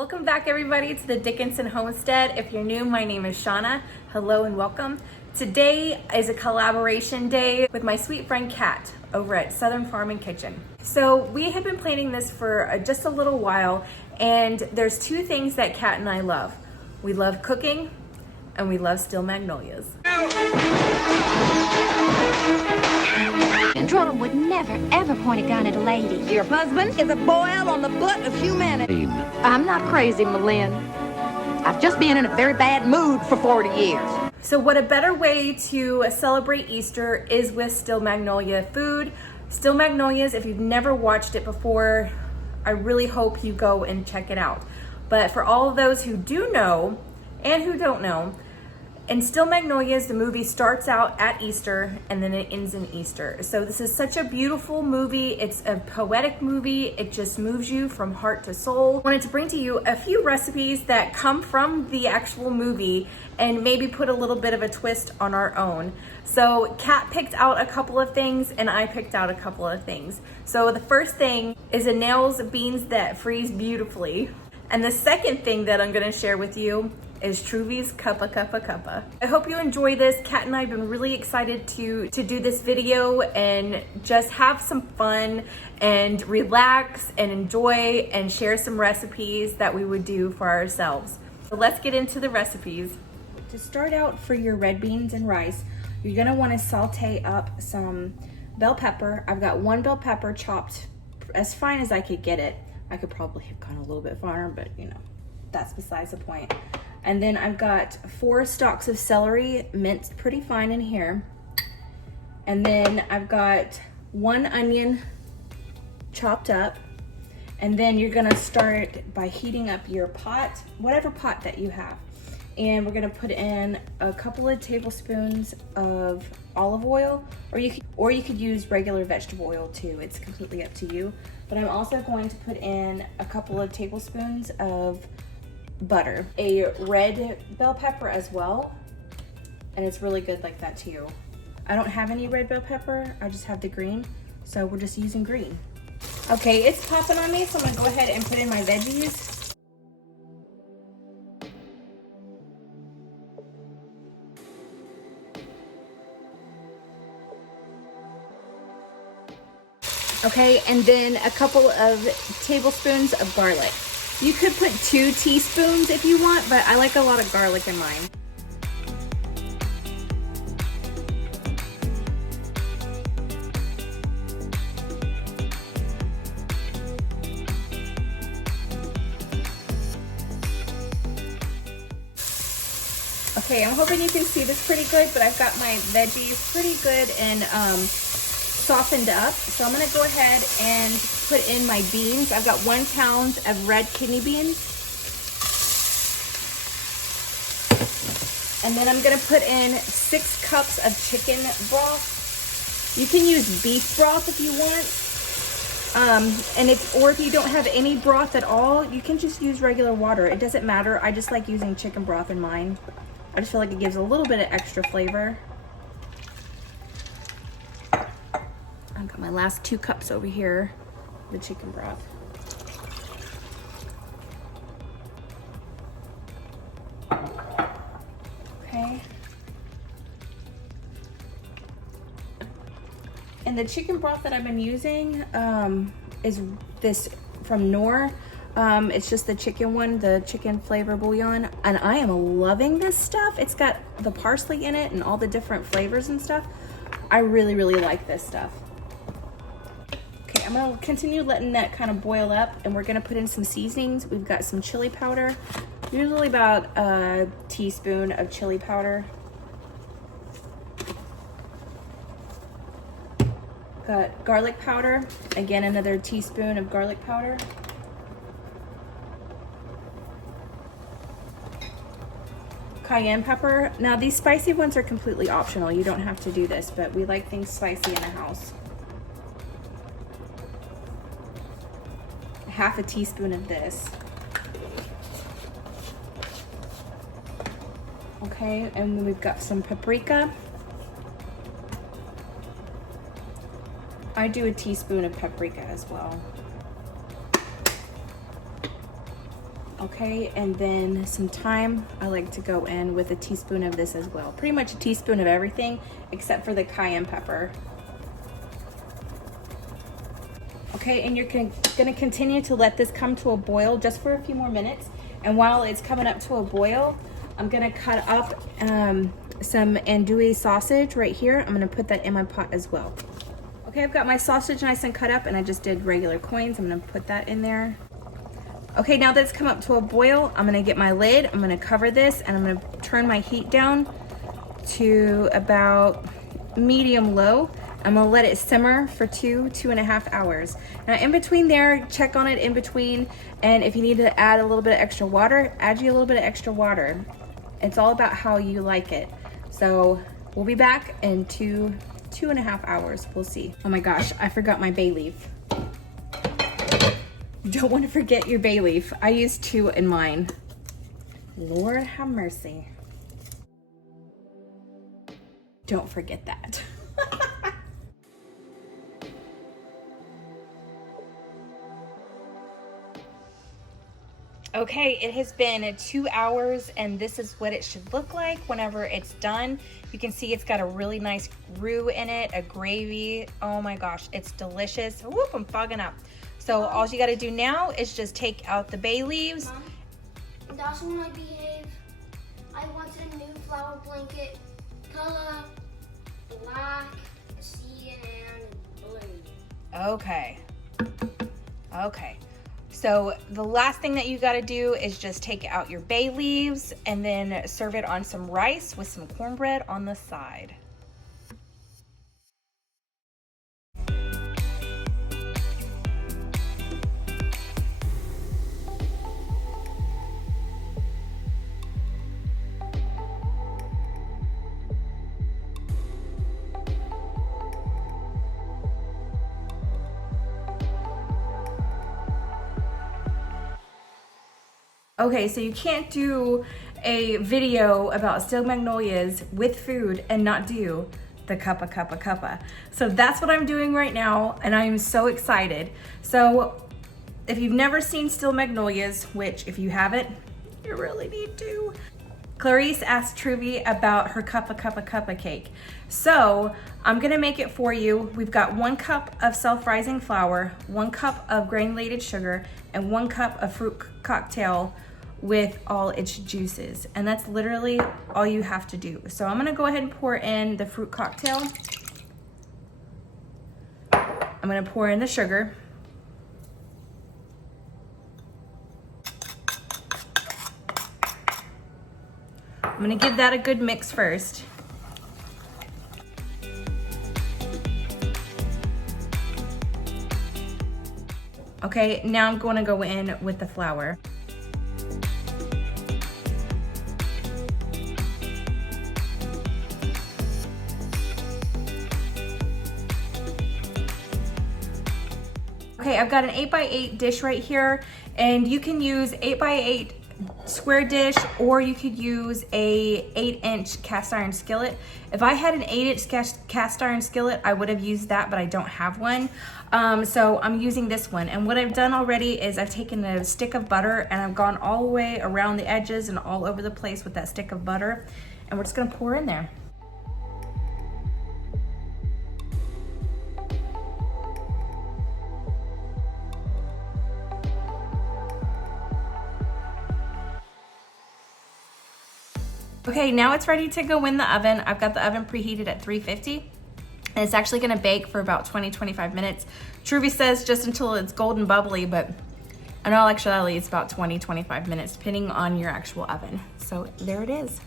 Welcome back everybody to the Dickinson Homestead. If you're new, my name is Shauna. Hello and welcome. Today is a collaboration day with my sweet friend Kat over at Southern Farm and Kitchen. So we have been planning this for just a little while, and there's two things that Kat and I love. We love cooking and we love steel magnolias. Controller would never, ever point a gun at a lady. Your husband is a boil on the butt of humanity. I'm not crazy, Malin. I've just been in a very bad mood for 40 years. So what a better way to celebrate Easter is with steel magnolia food. Steel magnolias, if you've never watched it before, I really hope you go and check it out. But for all of those who do know and who don't know, in Steel Magnolias, the movie starts out at Easter and then it ends in Easter. So this is such a beautiful movie. It's a poetic movie. It just moves you from heart to soul. I wanted to bring to you a few recipes that come from the actual movie and maybe put a little bit of a twist on our own. So Kat picked out a couple of things and I picked out a couple of things. So the first thing is a nails beans that freeze beautifully. And the second thing that I'm gonna share with you is Truvy's Cuppa. I hope you enjoy this. Kat and I have been really excited to do this video and just have some fun and relax and enjoy and share some recipes that we would do for ourselves. So let's get into the recipes. To start out, for your red beans and rice, you're gonna wanna saute up some bell pepper. I've got one bell pepper chopped as fine as I could get it. I could probably have gone a little bit finer, but you know, that's besides the point. And then I've got 4 stalks of celery minced pretty fine in here. And then I've got 1 onion chopped up. And then you're gonna start by heating up your pot, whatever pot that you have. And we're gonna put in a couple of tablespoons of olive oil, or you could use regular vegetable oil too. It's completely up to you. But I'm also going to put in a couple of tablespoons of butter, a red bell pepper as well, and it's really good like that too. I don't have any red bell pepper, I just have the green, so we're just using green. Okay, it's popping on me, so I'm gonna go ahead and put in my veggies. Okay, and then a couple of tablespoons of garlic. You could put 2 teaspoons if you want, but I like a lot of garlic in mine. Okay, I'm hoping you can see this pretty good, but I've got my veggies pretty good and softened up. So I'm gonna go ahead and put in my beans. I've got 1 pound of red kidney beans. And then I'm gonna put in 6 cups of chicken broth. You can use beef broth if you want. Or if you don't have any broth at all, you can just use regular water. It doesn't matter. I just like using chicken broth in mine. I just feel like it gives a little bit of extra flavor. I've got my last 2 cups over here, the chicken broth. Okay. And the chicken broth that I've been using is this from Knorr. It's just the chicken one, the chicken flavor bouillon, and I am loving this stuff. It's got the parsley in it and all the different flavors and stuff. I really, really like this stuff. I'm gonna continue letting that kind of boil up, and we're gonna put in some seasonings. We've got some chili powder, usually about a teaspoon of chili powder. Got garlic powder, again another teaspoon of garlic powder. Cayenne pepper. Now these spicy ones are completely optional. You don't have to do this, but we like things spicy in the house. Half a teaspoon of this. Okay, and then we've got some paprika. I do a teaspoon of paprika as well. Okay, and then some thyme. I like to go in with a teaspoon of this as well. Pretty much a teaspoon of everything except for the cayenne pepper. Okay, and you're gonna continue to let this come to a boil just for a few more minutes. And while it's coming up to a boil, I'm gonna cut up some andouille sausage right here. I'm gonna put that in my pot as well. Okay, I've got my sausage nice and cut up, and I just did regular coins. I'm gonna put that in there. Okay, now that it's come up to a boil, I'm gonna get my lid, I'm gonna cover this, and I'm gonna turn my heat down to about medium low. I'm gonna let it simmer for 2.5 hours. Now in between there, check on it in between, and if you need to add a little bit of extra water, add you a little bit of extra water. It's all about how you like it. So we'll be back in 2.5 hours, we'll see. Oh my gosh, I forgot my bay leaf. You don't want to forget your bay leaf. I used 2 in mine. Lord have mercy. Don't forget that. Okay, it has been 2 hours, and this is what it should look like whenever it's done. You can see it's got a really nice roux in it, a gravy. Oh my gosh, it's delicious. Whoop, I'm fogging up. So all you gotta do now is just take out the bay leaves. Mom, that's when I behave. I wanted a new flower blanket, color black, cyan, blue. Okay. Okay. So the last thing that you gotta do is just take out your bay leaves and then serve it on some rice with some cornbread on the side. Okay, so you can't do a video about steel magnolias with food and not do the cuppa. So that's what I'm doing right now, and I am so excited. So if you've never seen steel magnolias, which if you haven't, you really need to. Clarice asked Truvy about her cuppa cake. So I'm gonna make it for you. We've got 1 cup of self-rising flour, 1 cup of granulated sugar, and 1 cup of fruit cocktail with all its juices. And that's literally all you have to do. So I'm gonna go ahead and pour in the fruit cocktail. I'm gonna pour in the sugar. I'm gonna give that a good mix first. Okay, now I'm gonna go in with the flour. Okay, I've got an 8x8 dish right here, and you can use 8x8 square dish, or you could use a 8-inch cast iron skillet. If I had an 8-inch cast iron skillet, I would have used that, but I don't have one. So I'm using this one. And what I've done already is I've taken a stick of butter and I've gone all the way around the edges and all over the place with that stick of butter. And we're just gonna pour in there. Okay, now it's ready to go in the oven. I've got the oven preheated at 350, and it's actually gonna bake for about 20-25 minutes. Truvy says just until it's golden bubbly, but in all actuality, it's about 20-25 minutes, depending on your actual oven. So there it is.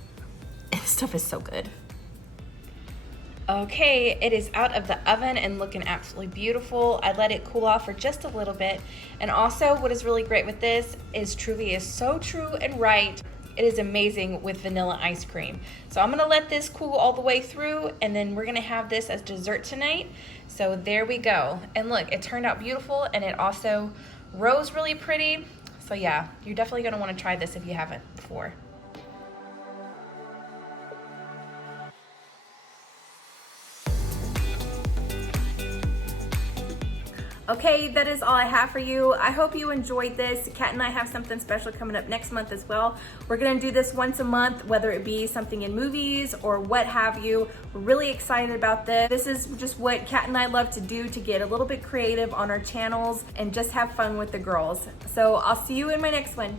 This stuff is so good. Okay, it is out of the oven and looking absolutely beautiful. I let it cool off for just a little bit. And also what is really great with this is Truvy is so true and right. It is amazing with vanilla ice cream. So I'm gonna let this cool all the way through, and then we're gonna have this as dessert tonight. So there we go. And look, it turned out beautiful, and it also rose really pretty. So yeah, you're definitely gonna wanna try this if you haven't before. Okay, that is all I have for you. I hope you enjoyed this. Kat and I have something special coming up next month as well. We're gonna do this once a month, whether it be something in movies or what have you. We're really excited about this. This is just what Kat and I love to do, to get a little bit creative on our channels and just have fun with the girls. So I'll see you in my next one.